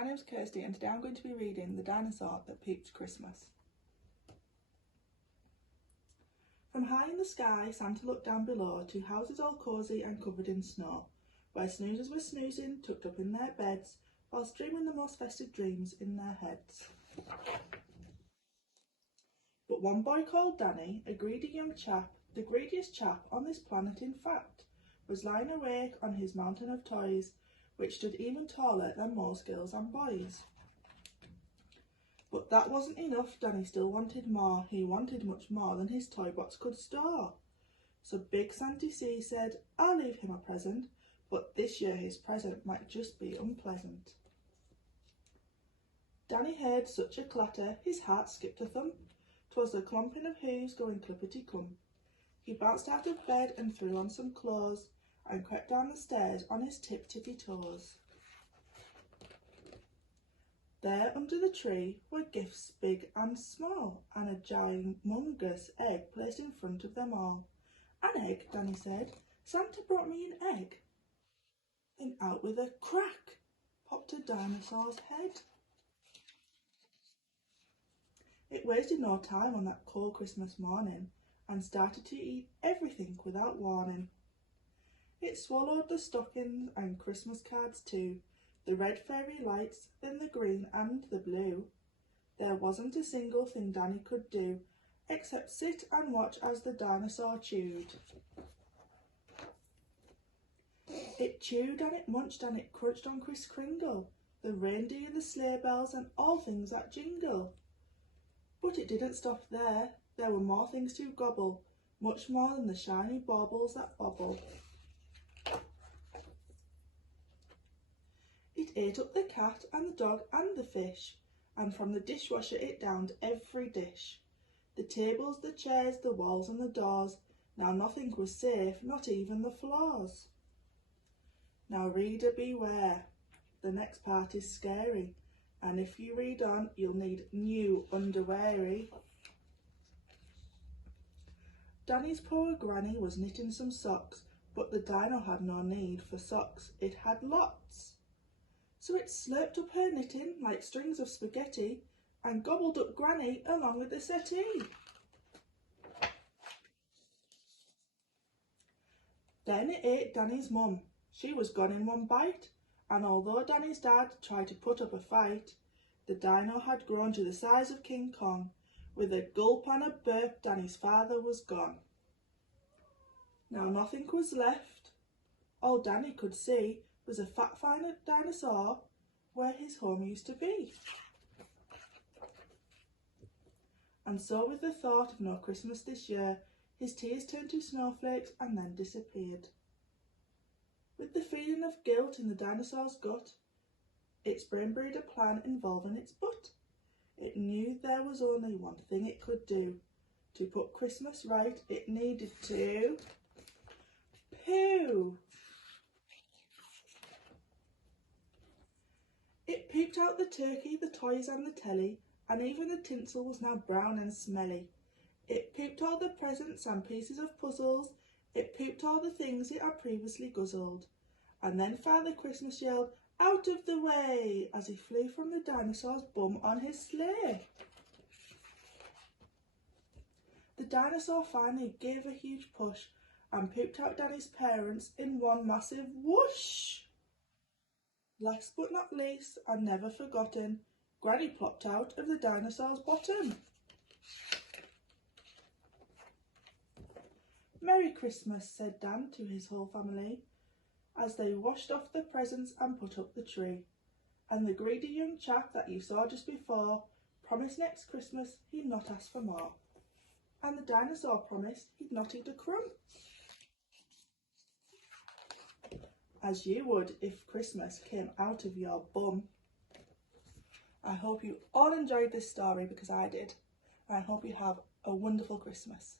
my name's Kirsty and today I'm going to be reading The Dinosaur That Peeped Christmas. From high in the sky, Santa looked down below to houses all cosy and covered in snow, where snoozers were snoozing, tucked up in their beds, whilst dreaming the most festive dreams in their heads. But one boy called Danny, a greedy young chap, the greediest chap on this planet in fact, was lying awake on his mountain of toys, which stood even taller than most girls and boys. But that wasn't enough. Danny still wanted more. He wanted much more than his toy box could store. So Big Santy C said, I'll leave him a present, but this year his present might just be unpleasant. Danny heard such a clatter, his heart skipped a thump. 'Twas the clumping of hooves going clippity-clump. He bounced out of bed and threw on some clothes, and crept down the stairs on his tip-tippy toes. There under the tree were gifts big and small, and a ginormous egg placed in front of them all. An egg, Danny said. Santa brought me an egg. Then out with a crack popped a dinosaur's head. It wasted no time on that cold Christmas morning, and started to eat everything without warning. It swallowed the stockings and Christmas cards too, the red fairy lights, then the green and the blue. There wasn't a single thing Danny could do, except sit and watch as the dinosaur chewed. It chewed and it munched and it crunched on Kris Kringle, the reindeer, the sleigh bells and all things that jingle. But it didn't stop there. There were more things to gobble, much more than the shiny baubles that bobble. It ate up the cat and the dog and the fish, and from the dishwasher it downed every dish. The tables, the chairs, the walls and the doors, now nothing was safe, not even the floors. Now reader beware, the next part is scary, and if you read on you'll need new underweary. Danny's poor granny was knitting some socks, but the dino had no need for socks, it had lots. So it slurped up her knitting like strings of spaghetti and gobbled up Granny along with the settee. Then it ate Danny's mum. She was gone in one bite, and although Danny's dad tried to put up a fight, the dino had grown to the size of King Kong. With a gulp and a burp, Danny's father was gone. Now nothing was left. All Danny could see was a fat fine dinosaur where his home used to be. And so with the thought of no Christmas this year, his tears turned to snowflakes and then disappeared. With the feeling of guilt in the dinosaur's gut, its brain brewed a plan involving its butt. It knew there was only one thing it could do. To put Christmas right, it needed to poo. It peeped out the turkey, the toys and the telly, and even the tinsel was now brown and smelly. It peeped all the presents and pieces of puzzles, it peeped all the things it had previously guzzled. And then Father Christmas yelled, out of the way, as he flew from the dinosaur's bum on his sleigh. The dinosaur finally gave a huge push and pooped out Danny's parents in one massive whoosh. Last but not least, and never forgotten, Granny plopped out of the dinosaur's bottom. Merry Christmas, said Dan to his whole family, as they washed off the presents and put up the tree. And the greedy young chap that you saw just before promised next Christmas he'd not ask for more. And the dinosaur promised he'd not eat a crumb. As you would if Christmas came out of your bum. I hope you all enjoyed this story because I did. I hope you have a wonderful Christmas.